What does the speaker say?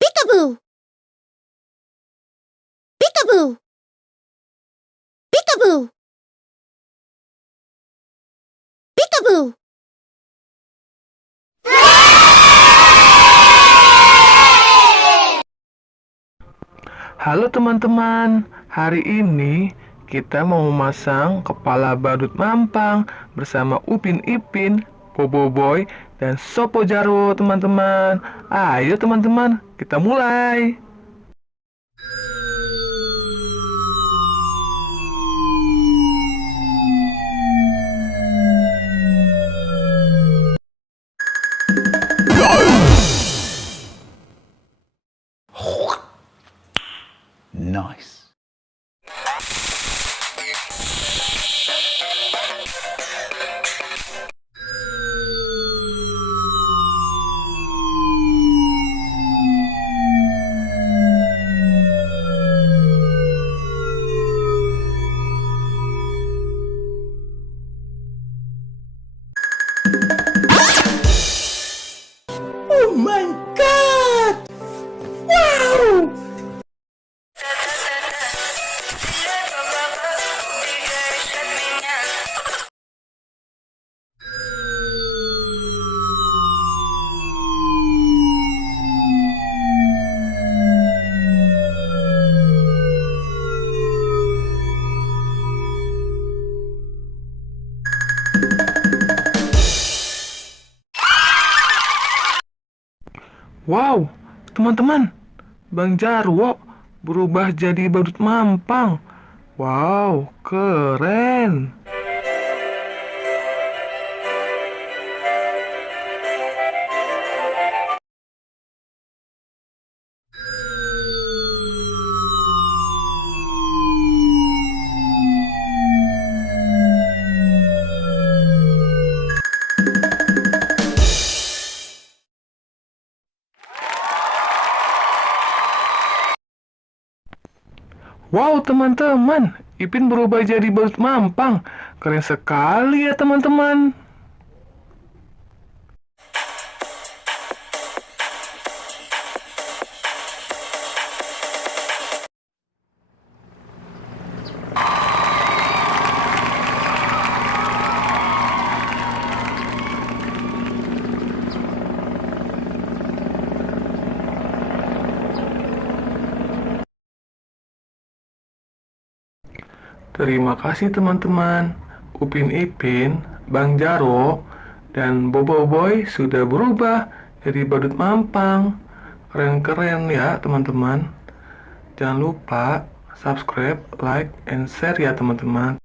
Peekaboo! Peekaboo! Peekaboo! Peekaboo! Halo teman-teman, hari ini kita mau memasang kepala badut mampang bersama Upin Ipin, Bobo Boy, dan Sopo Jarwo teman-teman. Ayo teman-teman, kita mulai. Nice. Oh my God! Wow! Wow, teman-teman, Bang Jarwo berubah jadi badut mampang. Wow, keren. Wow teman-teman, Ipin berubah jadi badut mampang. Keren sekali ya teman-teman. Terima kasih teman-teman. Upin Ipin, Bang Jarwo, dan Bobo Boy sudah berubah jadi badut mampang. Keren-keren ya teman-teman. Jangan lupa subscribe, like, and share ya teman-teman.